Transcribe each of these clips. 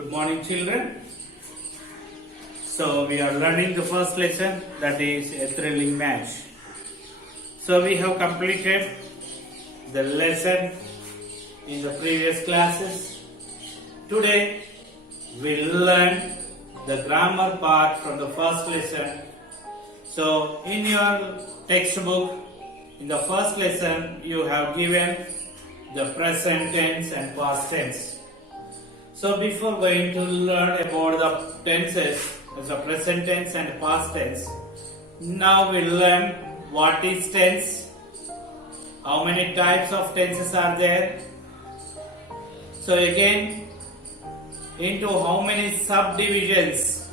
Good morning, children. So we are learning the first lesson, that is a thrilling match. So we have completed the lesson in the previous classes. Today we will learn the grammar part from the first lesson. So in your textbook, in the first lesson, you have given the present tense and past tense. So before going to learn about the tenses, as a present tense and past tense, now we learn what is tense, how many types of tenses are there. So again, into how many subdivisions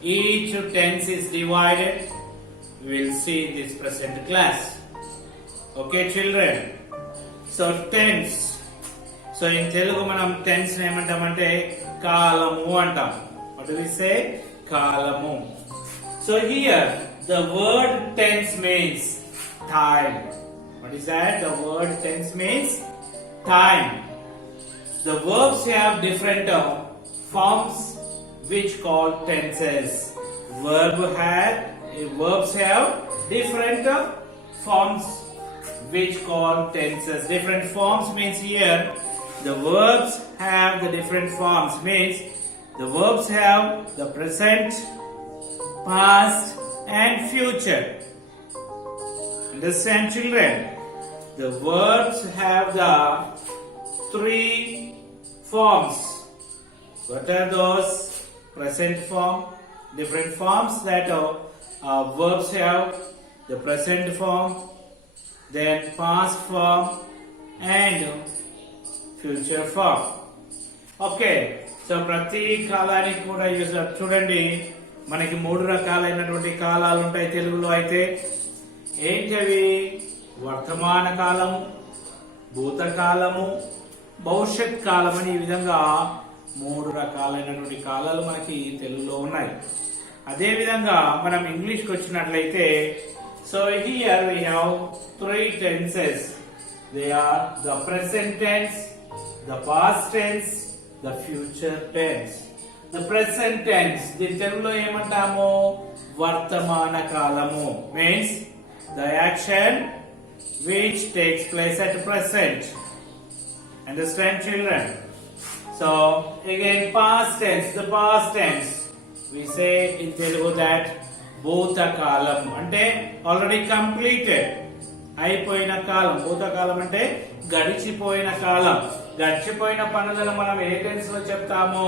each tense is divided, we will see in this present class. Okay, children. So tense. So in Telugu manam tense ఏమంటామంటే కాలము అంటాం. What do we say? కాలము. So here the word tense means time. What is that? The word tense means time. The verbs have different forms which called tenses. Verbs have different forms which called tenses. Different forms means here the verbs have the different forms, means the verbs have the present, past and future. Understand, children? The verbs have the three forms. What are those? Present form, different forms that verbs have, the present form, then past form and future form. Okay, so ప్రతి కాలానికి కూడా చూడండి, మనకి మూడు రకాలైనటువంటి కాలాలు ఉంటాయి తెలుగులో. అయితే ఏంటవి? వర్తమాన కాలము, భూతకాలము, భవిష్యత్ కాలం అని ఈ విధంగా మూడు రకాలైనటువంటి కాలాలు మనకి తెలుగులో ఉన్నాయి. అదే విధంగా మనం ఇంగ్లీష్కి వచ్చినట్లయితే, so here we have three tenses. They are the present tense, the past tense, the future tense. The present tense, దీని తెలుగులో ఏమంటాము? వర్తమాన కాలము, means the action which takes place at present. Understand, children? So again, past tense, the past tense, we say in Telugu that భూతకాలం అంటే already completed, అయిపోయిన కాలం. భూతకాలం అంటే గడిచిపోయిన కాలం. గడిచిపోయిన పనులను మనం ఏ టెన్స్ లో చెప్తాము?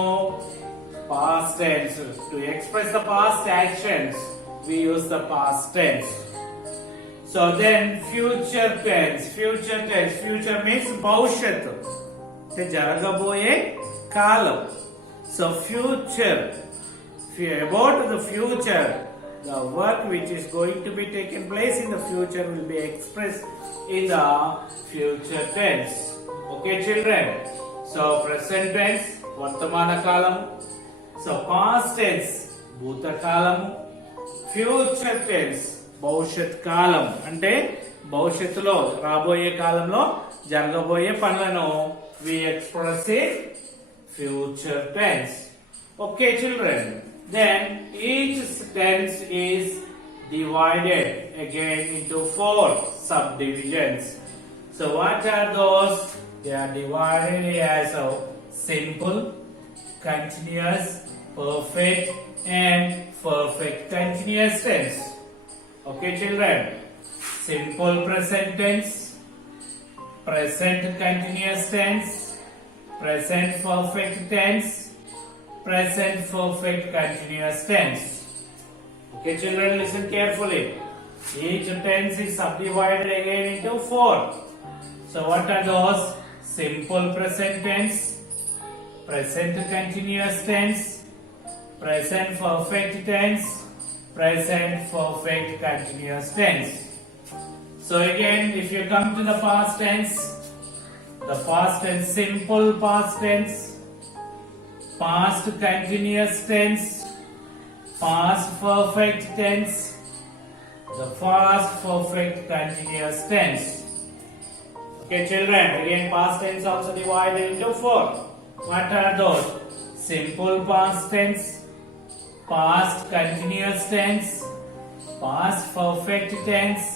Past tense. To express the past actions we use the past tense. So then future tense. Future means భవిష్యత్తు అంటే జరగబోయే కాలం. So future, about the future, the work which is going to be taken place in the future will be expressed in the future tense. Okay, children? So present tense, vartamana kalam. So past tense, bhuta kalam. Future tense, bhavishyat kalam. అంటే భవిష్యత్తులో రాబోయే కాలంలో జరగబోయే పనులను we express in future tense. Okay, children? Then each tense is divided again into four subdivisions. So what are those? They are divided as a simple, continuous, perfect and perfect continuous tense. Okay, children? Simple present tense, present continuous tense, present perfect tense, present perfect continuous tense. Okay, children, listen carefully. Each tense is subdivided again into four. So what are those? Simple present tense, present continuous tense, present perfect tense, present perfect continuous tense. So again, if you come to the past tense, the past tense, simple past tense, past continuous tense, past perfect tense, the past perfect continuous tense. Okay, children, again past tense also divided into four. What are those? simple past tense, past continuous tense, past perfect tense,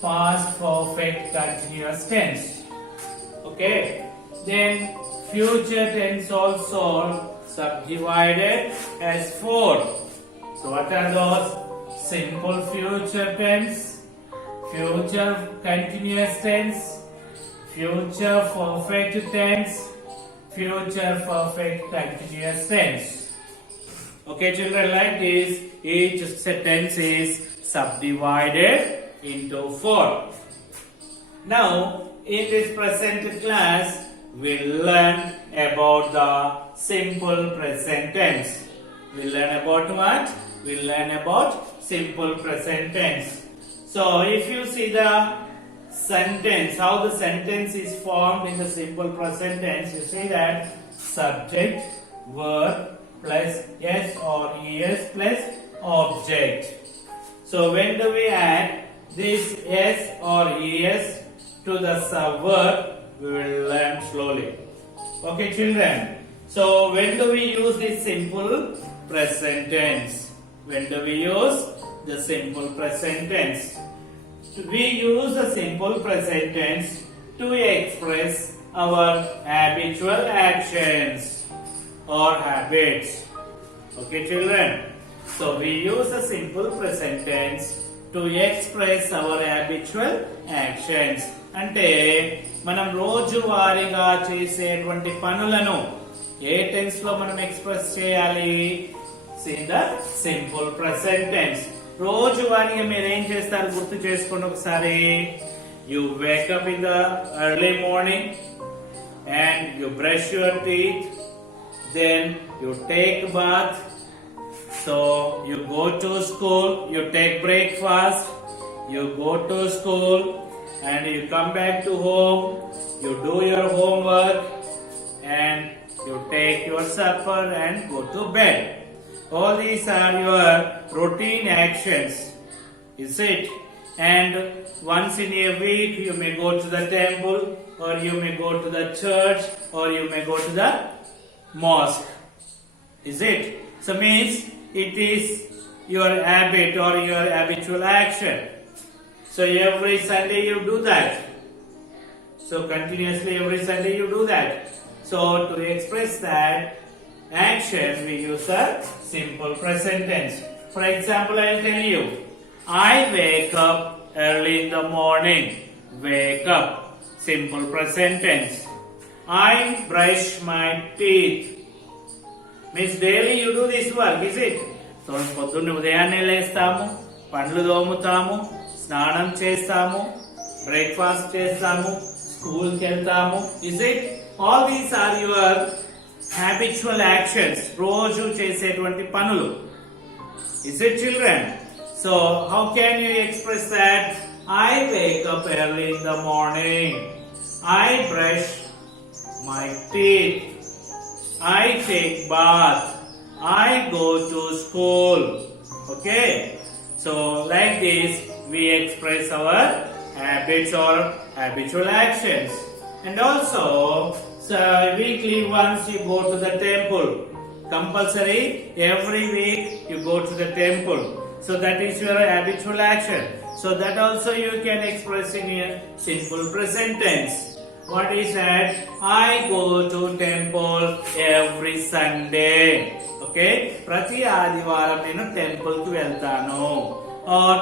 past perfect continuous tense. Okay, then future tense also subdivided as 4. So what are those? Simple future tense, future continuous tense, future perfect tense, future perfect continuous tense. Okay children, like this each sentence is subdivided into 4. Now in this present class we'll learn about the simple present tense. We'll learn about what? We'll learn about simple present tense. So if you see the sentence, how the sentence is formed in the simple present tense, you see that subject, verb plus s or es plus object. So when do we add this s or es to the subverb? We will learn slowly. Okay children, so when do we use this simple present tense? When do we use the simple present tense? We use the simple present tense to express our habitual actions or habits. Okay children, so we use the simple present tense to express our habitual actions. అంటే మనం రోజువారీగా చేసేటువంటి పనులను ఏ tense లో మనం express చేయాలి? In the simple present tense. రోజువారీగా మీరు ఏం చేస్తారు గుర్తు చేసుకోండి ఒకసారి. You wake up in the early morning and you brush your teeth, then you take bath, so you go to school, you take breakfast, you go to school and you come back to home, you do your homework and you take your supper and go to bed. All these are your routine actions, is it? And once in a week you may go to the temple, or you may go to the church, or you may go to the mosque, is it? So means it is your habit or your habitual action. So every Sunday you do that. So continuously every Sunday you do that. So to express that action we use the simple present tense. For example, I will tell you, I wake up early in the morning. Wake up, simple present tense. I brush my teeth. Means daily you do this work, is it? So పొద్దున్న ఉదయాన్నే లేస్తాము, పండ్లు తోముతాము, స్నానం చేస్తాము, breakfast చేస్తాము, school కి వెళ్తాము, is it? All these are your habitual actions, రోజు చేసేటువంటి పనులు, is it children? So how can you express that? I wake up early in the morning, I brush my teeth, I take bath, I go to school. Okay, so like this we express our habits or habitual actions. And also so weekly once you go to the temple, compulsory every week you go to the temple, so that is your habitual action. So that also you can express in a simple present tense. What is that? I go to temple every Sunday. Okay, ప్రతి ఆదివారం నేను temple కి వెళ్తాను. Or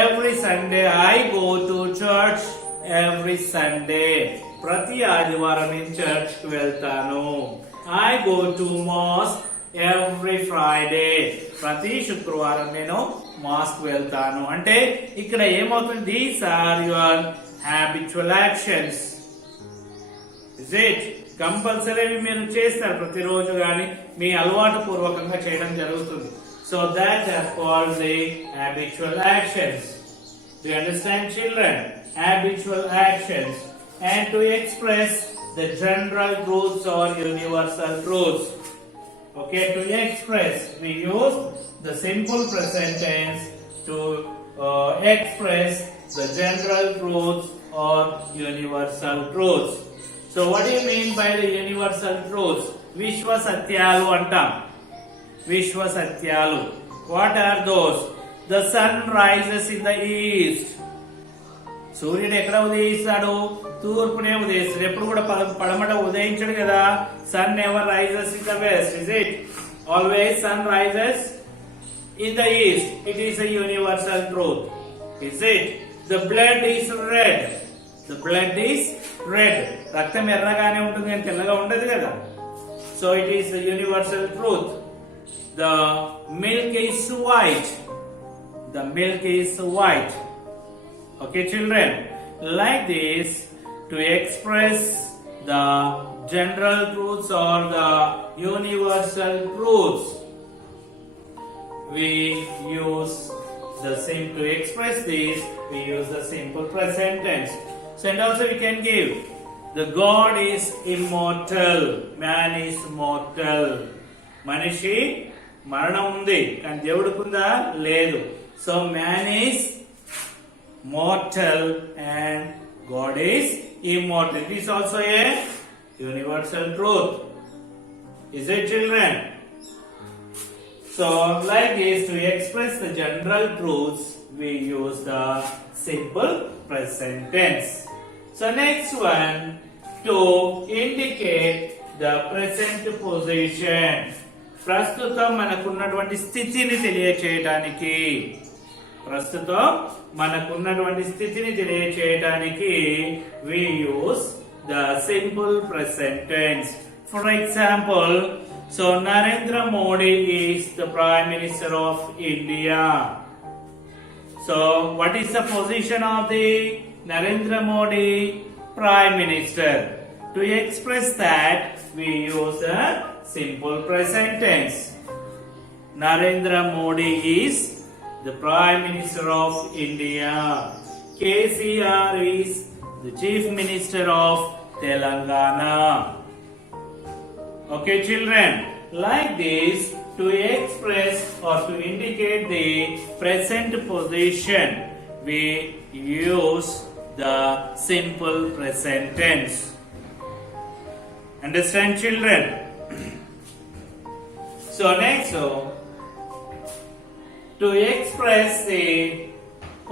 every Sunday I go to church every Sunday. ప్రతి ఆదివారం నేను church కి వెళ్తాను. I go to mosque every Friday. ప్రతి శుక్రవారం నేను మాస్క్ వెళ్తాను. అంటే ఇక్కడ ఏమవుతుంది? These are your habitual actions. Is it? Compulsory మీరు చేస్తారు ప్రతిరోజు, కానీ మీ అలవాటు పూర్వకంగా చేయడం జరుగుతుంది. So that are called the habitual actions. Do you understand children? Habitual actions. And to express the general truths or universal truths. Okay, to express we use the simple present tense to express the general truths or universal truths. So what do you mean by the universal truths? విశ్వ సత్యాలు అంటాం. విశ్వ సత్యాలు. What are those? The sun rises in the east. సూర్యుడు ఎక్కడ ఉదయిస్తాడు? తూర్పునే ఉదయిస్తాడు. ఎప్పుడు కూడా పడమట ఉదయించడు కదా. Sun never rises in the west. Is it? Always sun rises in the east. It is a universal truth. Is it? The blood is red. The blood is red. రక్తం ఎర్రగానే ఉంటుంది కానీ తెల్లగా ఉండదు కదా. So it is the universal truth. The milk is white. The milk is white. Okay, children. Like this, to express the general truths or the universal truths, we use the same to express this. We use the simple present tense. So and also we can give the God is immortal, man is mortal. మనిషి మరణం ఉంది కానీ దేవుడికుందా? లేదు. So man is mortal and God is immortal. It is also a universal truth. Is it, children? So, like this, to express the general truths, we use the simple present tense. So, next one, to indicate the present position. ప్రస్తుతం మనకున్నటువంటి స్థితిని తెలియచేయడానికి. ప్రస్తుతం మనకున్నటువంటి స్థితిని తెలియచేయడానికి we use the simple present tense. For example, so Narendra Modi is the Prime Minister of India. So what is the position of the Narendra Modi? Prime Minister. To express that, we use the simple present tense. Narendra Modi is the Prime Minister of India. KCR is the Chief Minister of Telangana. Okay, children, like this, to express or to indicate the present position, we use the simple present tense. Understand, children? So next, to express the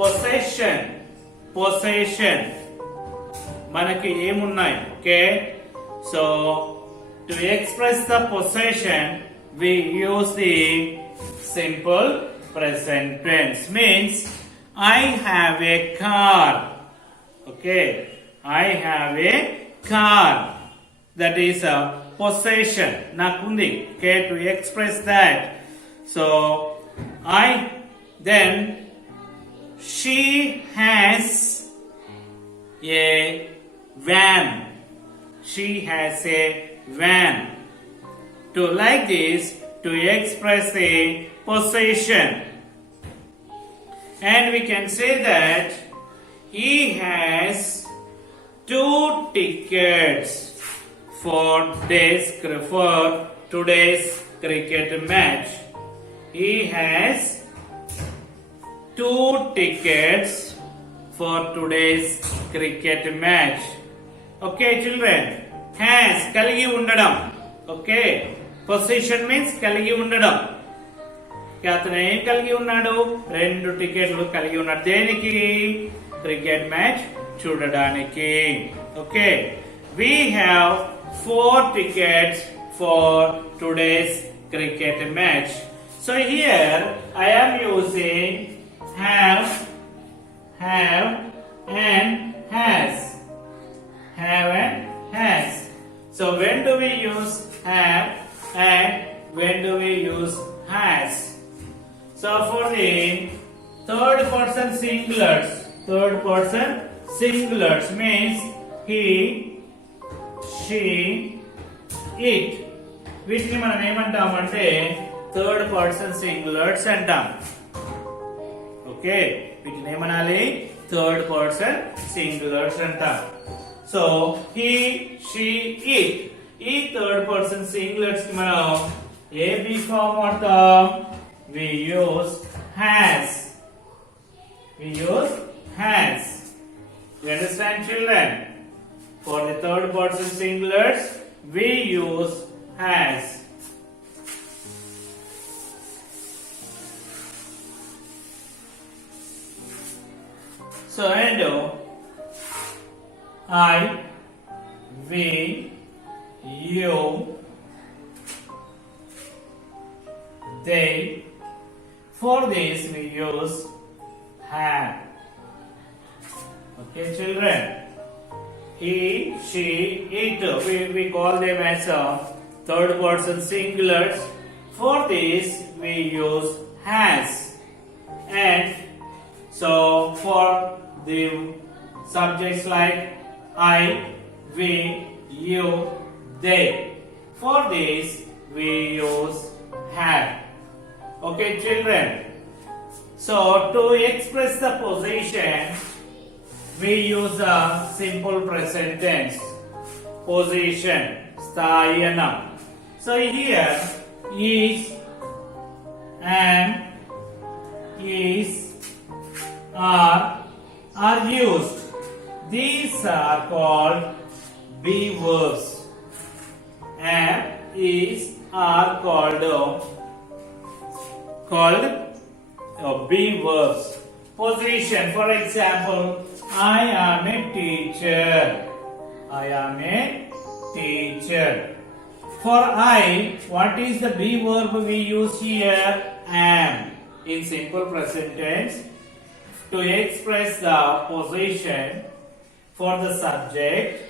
possession, మనకి ఏమున్నాయి? Okay, so to express the possession, we use the simple present tense. Means, I have a car. Okay, I have a car. That is a possession. Nakundi. Okay, to express that. So, then she has a van. She has a van. To like this, to express a possession. And we can say that he has 2 tickets for today's cricket match. He has 2 tickets for today's cricket match. Okay, children. Has కలిగి ఉండడం. Okay, possession means కలిగి ఉండడం. అతను ఏం కలిగి ఉన్నాడు? 2 టికెట్లు కలిగి ఉన్నాడు. దేనికి? క్రికెట్ మ్యాచ్ చూడడానికి. Okay, we have 4 tickets for today's cricket match. So here I am using have and has. Have and has. So when do we use have and when do we use has? So for the third person singulars means he, she, it. వీటిని మనం ఏమంటామంటే third person singulars అంటాం. Okay, వీటిని ఏమనాలి? Third person singulars అంటాం. So he, she, it. ఈ third person singulars కి మనం ఏ బి ఫామ్ వాడతాం? We use has. You understand, children? For the third person singulars, we use has. So and I, we, you, they. For this we use have. Okay, children. He, she, it. We call them as a third person singulars. For this we use has. And so for the subjects like I, we, you, they. For this we use have. Okay, children. So to express the position, we use a simple present tense. Position, sthayanam. So here is, am, is, are used. These are called be verbs. Am, is, are called be verbs. Position, for example, I am a teacher. I am a teacher. For I, what is the be verb we use here? Am. In simple present tense, to express the position for the subject,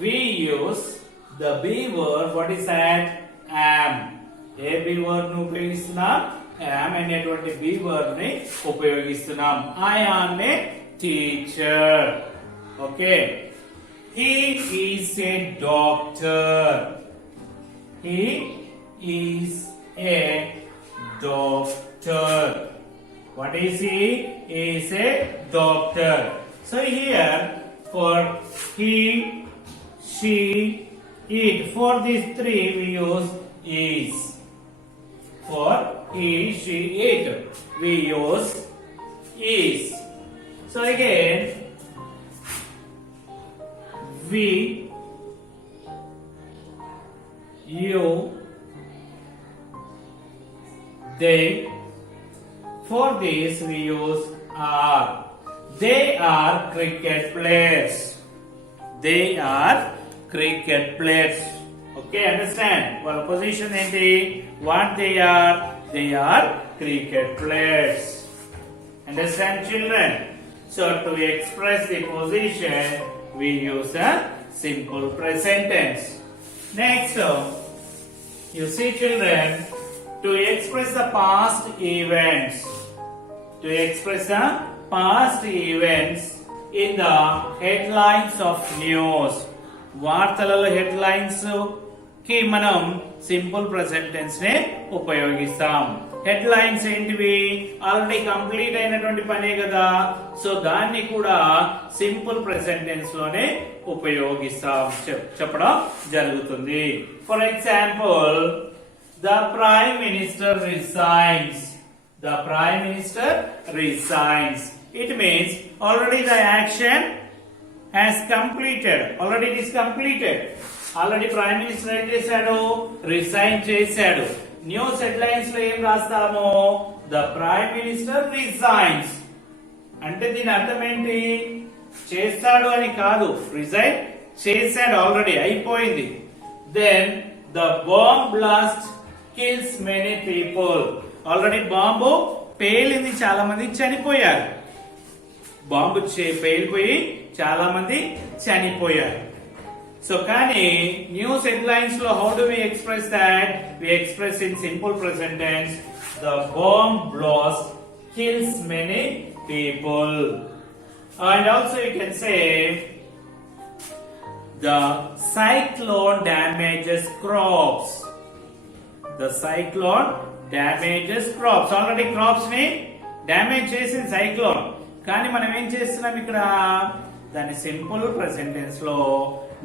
we use the be verb. What is that? Am. A be verb nu ఉపయోగిస్తున్నాం. am అనేటువంటి be verb ని ఉపయోగిస్తున్నాం. I am a teacher. Okay. He is a doctor. He is a doctor. What is he? He is a doctor. So here for he, she, it, for these three we use is. For he, she, it, we use is. So again, we, you, they. For this we use are. They are cricket players. They are cricket players. Okay, understand? Well, position enti what they are cricket players. Understand, children? So to express the position we use a simple present tense. Next, you see, children, to express the past events, in the headlines of news, వార్తలలో headlines కి మనం simple present tense నే ఉపయోగిస్తాం. Headlines ఏంటివి? Already complete అయినటువంటి పనే కదా, so దాన్ని కూడా సింపుల్ ప్రెసెంట్ టెన్స్ లోనే ఉపయోగిస్తాం, చెప్పడం జరుగుతుంది. For example, the prime minister resigns. The Prime Minister resigns. It means already the action has completed. Already it is completed. Already Prime Minister ఏం చేశాడు? Resign చేశాడు. న్యూస్ హెడ్లైన్స్ లో ఏం రాస్తాము? The Prime Minister resigns. అంటే దీని అర్థం ఏంటి? చేస్తాడు అని కాదు, రిజైన్ చేశాడు, ఆల్రెడీ అయిపోయింది. Then the bomb blast kills many people. Already bomb పేలింది, చాలా మంది చనిపోయారు. బాంబు పేలిపోయి చాలా మంది చనిపోయారు. సో కానీ న్యూస్ హెడ్లైన్స్ లో how do we express that? We express in simple present tense. The bomb blast kills many people. And also you can say the cyclone damages crops. The cyclone damages crops. Already crops ని damage చేసింది cyclone, కానీ మనం ఏం చేస్తున్నాం ఇక్కడ? దాన్ని simple present tense లో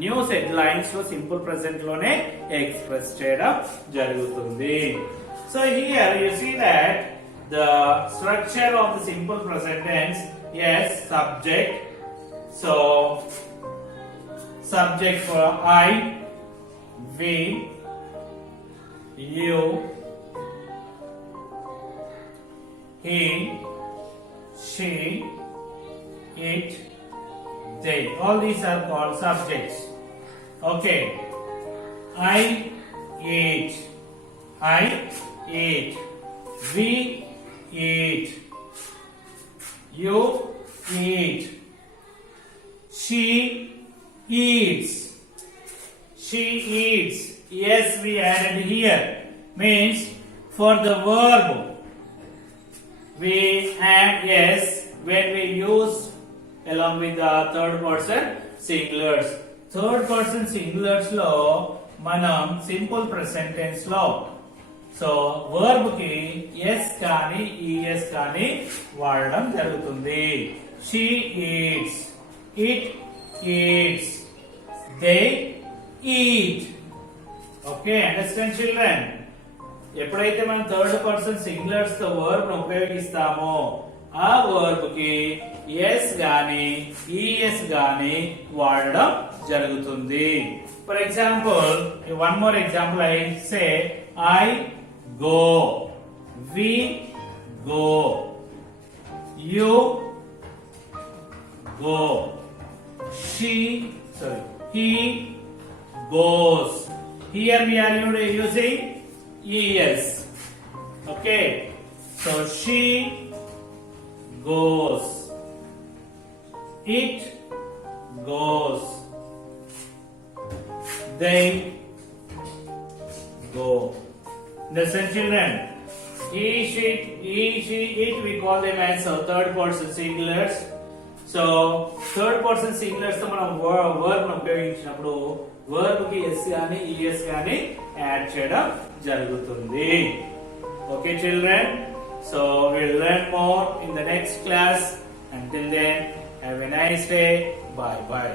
news headlines లో సింపుల్ ప్రెసెంట్ లోనే ఎక్స్ప్రెస్ చేయడం జరుగుతుంది. So here you see that the structure of the simple present tense. yes, subject. So subject for I, we, you, he, she, it, they. All these are called subjects. Okay. I eat. I eat. We eat. You eat. She eats. She eats. Yes, we added here. Means for the verb we add yes when we use along with the third person singulars. Third person singulars లో మనం simple present tense లో so verb కి yes కానీ ES కానీ వాడడం జరుగుతుంది. She eats, it eats, they eat. Okay, understand children? ఎప్పుడైతే మనం థర్డ్ పర్సన్ సింగులర్స్ తో వర్బ్ ను ఉపయోగిస్తామో ఆ వర్బ్ కి ఎస్ గాని ఈఎస్ గాని వాడడం జరుగుతుంది. For example, one more example, I say I go, we go, you go, he goes. Here we are using es. Okay, so she goes, it goes, they go. Listen children, he, she, it, we call them as third person singulars. So third person singulars తో మనం verb ను ఉపయోగించినప్పుడు verb కి yes గాని ES గాని add చేయడం జరుగుతుంది. Okay children, so will learn more in the next class. Until then, have a nice day. Bye bye.